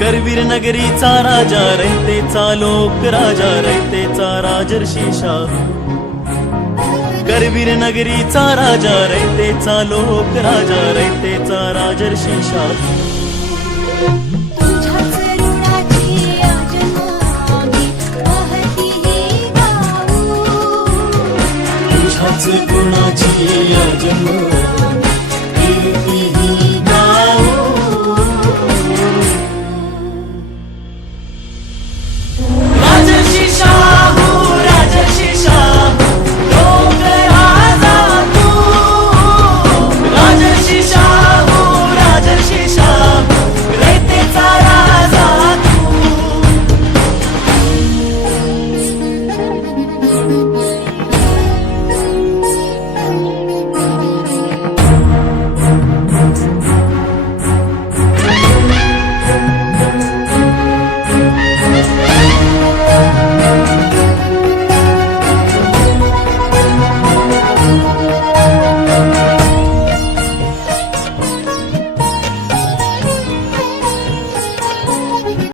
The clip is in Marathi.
करवीर नगरीचा राजा रयतेचा लोक राजा रयतेचा राजर्षीशा करवीर नगरीचा राजा रयतेचा लोक राजा रयतेचा राजर्षीशा तुझ्याच ऋणाची तुझ्याच गुणाची